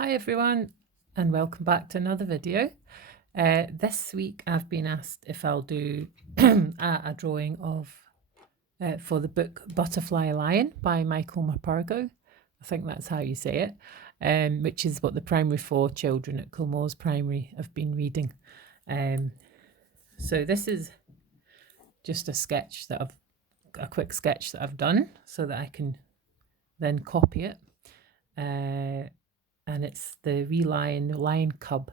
Hi everyone, and welcome back to another video. This week I've been asked if I'll do a drawing of for the book Butterfly Lion by Michael Morpurgo. I think that's how you say it, which is what the primary 4 children at Kilmore's Primary have been reading. So this is just a quick sketch that I've done so that I can then copy it. And it's the wee lion, the lion cub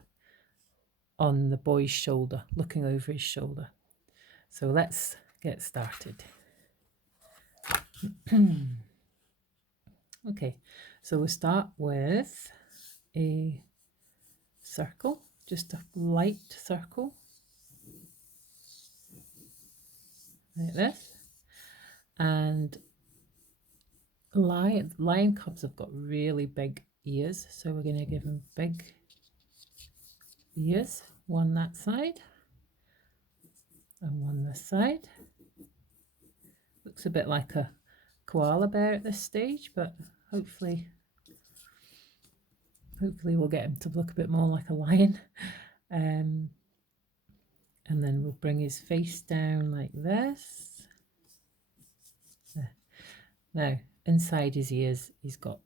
on the boy's shoulder, looking over his shoulder. So let's get started. Okay, so we'll start with a circle, just a light circle, like this. And lion cubs have got really big ears, so we're going to give them big ears, one that side and one this side. Looks a bit like a koala bear at this stage, but hopefully we'll get him to look a bit more like a lion. And then we'll bring his face down like this. There. Now inside his ears he's got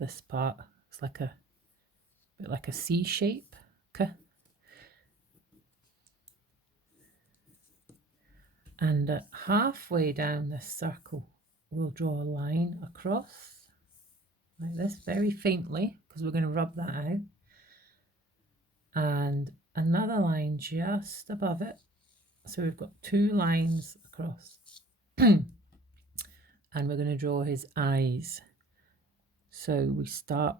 this part. It's like a bit like a C shape. Okay. And halfway down this circle we'll draw a line across like this, very faintly, because we're going to rub that out, and another line just above it. So we've got 2 lines across. And we're going to draw his eyes. So we start,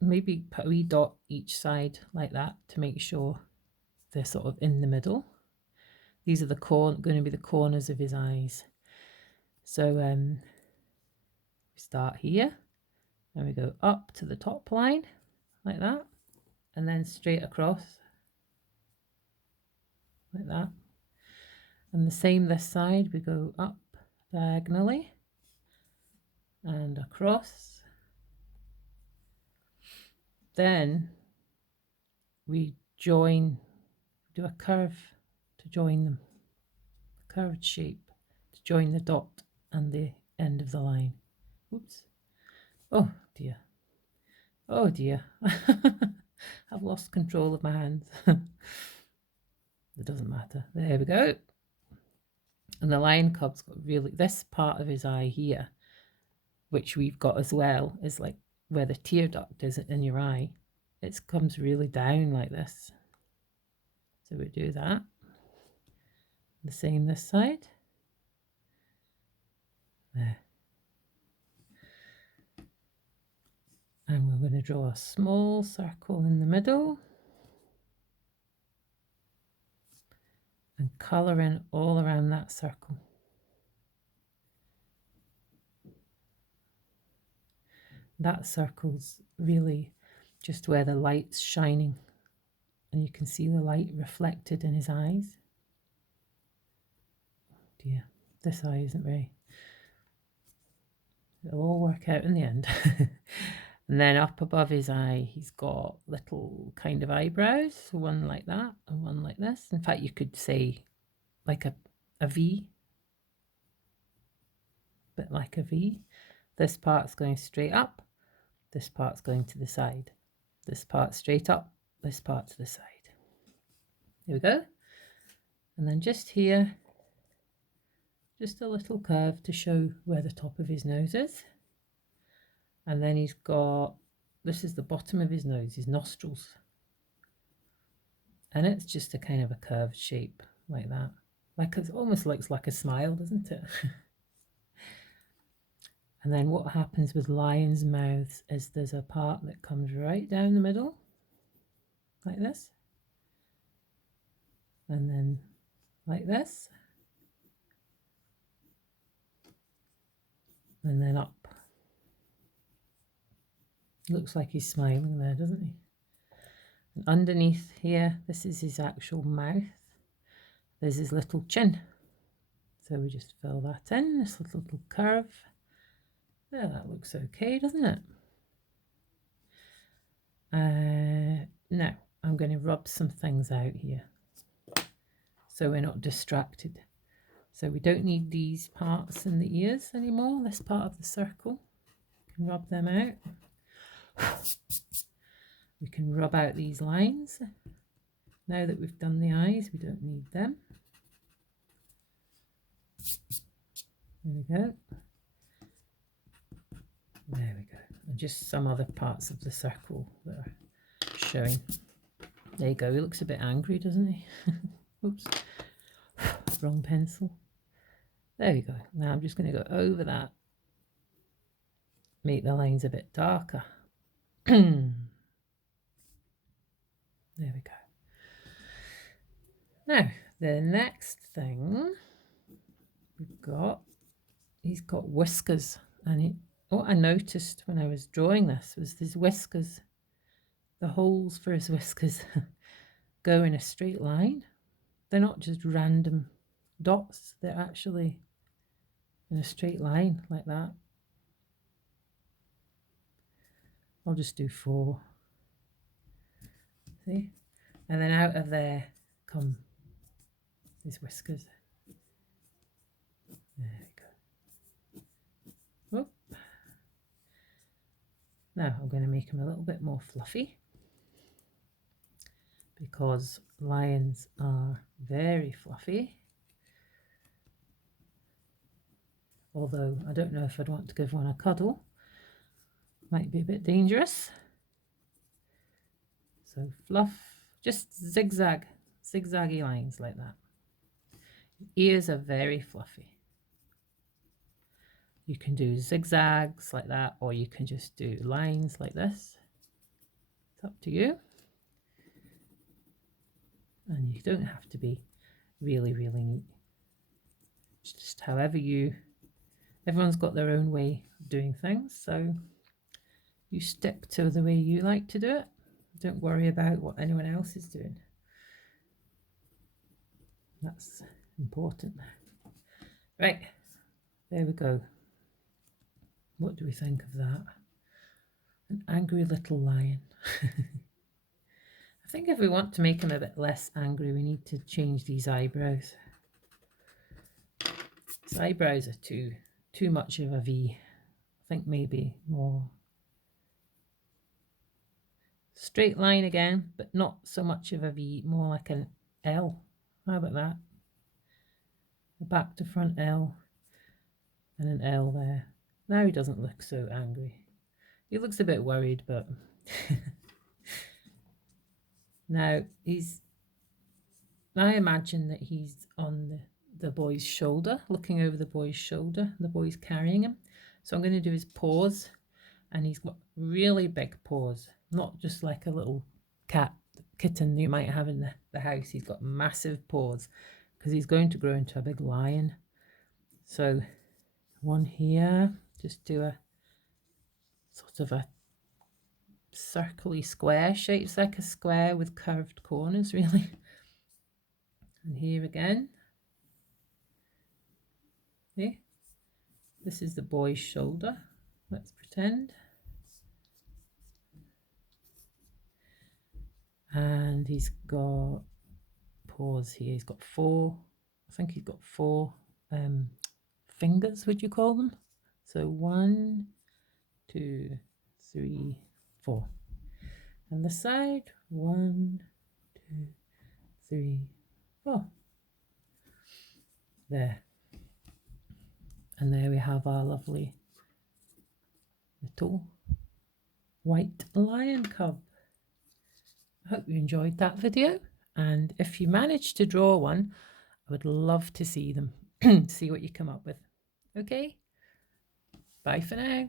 maybe put a wee dot each side like that to make sure they're sort of in the middle. These are going to be the corners of his eyes. So we start here and we go up to the top line like that, and then straight across like that. And the same this side, we go up diagonally and across. Then we do a curve to join them, a curved shape to join the dot and the end of the line. Oops. Oh dear. Oh dear. I've lost control of my hands. It doesn't matter. There we go. And the lion cub's got really, this part of his eye here, which we've got as well, is like where the tear duct is in your eye. It comes really down like this. So we do that. The same this side. There. And we're going to draw a small circle in the middle and colour in all around that circle. That circle's really just where the light's shining, and you can see the light reflected in his eyes. Oh dear, this eye isn't very... It'll all work out in the end. And then up above his eye, he's got little kind of eyebrows, one like that and one like this. In fact, you could say like a V, a bit like a V. This part's going straight up, this part's going to the side, this part straight up, this part to the side. There we go. And then just here, just a little curve to show where the top of his nose is. And then he's got, this is the bottom of his nose, his nostrils. And it's just a kind of a curved shape like that. Like it almost looks like a smile, doesn't it? And then what happens with lions' mouths is there's a part that comes right down the middle, like this. And then like this. And then up. Looks like he's smiling there, doesn't he? And underneath here, this is his actual mouth. There's his little chin. So we just fill that in, this little curve. There, that looks okay, doesn't it? Now I'm going to rub some things out here so we're not distracted. So we don't need these parts in the ears anymore, this part of the circle. We can rub them out. We can rub out these lines. Now that we've done the eyes, we don't need them. There we go. There we go. And just some other parts of the circle that are showing. There you go. He looks a bit angry, doesn't he? Oops. Wrong pencil. There we go. Now I'm just going to go over that. Make the lines a bit darker. There we go. Now, the next thing we've got, he's got whiskers. And what I noticed when I was drawing this was his whiskers, the holes for his whiskers go in a straight line. They're not just random dots, they're actually in a straight line like that. I'll just do 4. See? And then out of there come his whiskers. There we go. Whoop. Now I'm going to make him a little bit more fluffy, because lions are very fluffy. Although I don't know if I'd want to give one a cuddle. Might be a bit dangerous. So fluff, just zigzaggy lines like that. Ears are very fluffy. You can do zigzags like that, or you can just do lines like this. It's up to you. And you don't have to be really neat. It's just however everyone's got their own way of doing things, so you stick to the way you like to do it. Don't worry about what anyone else is doing. That's important. Right, there we go. What do we think of that? An angry little lion. I think if we want to make him a bit less angry, we need to change these eyebrows. His eyebrows are too much of a V. I think maybe more straight line again, but not so much of a V, more like an L. How about that? A back to front L and an L there. Now he doesn't look so angry. He looks a bit worried, but now I imagine that he's on the boy's shoulder, looking over the boy's shoulder. The boy's carrying him. So I'm going to do his paws, and he's got really big paws, not just like a little kitten you might have in the house. He's got massive paws because he's going to grow into a big lion. So one here, just do a sort of a circly square shape. It's like a square with curved corners, really. And here again. See? This is the boy's shoulder. Let's pretend. And he's got paws here. He's got 4. I think he's got 4 fingers, would you call them? So 1, 2, 3, 4. And the side, 1, 2, 3, 4. There. And there we have our lovely little white lion cub. I hope you enjoyed that video, and if you managed to draw one, I would love to see them, see what you come up with. Okay, bye for now.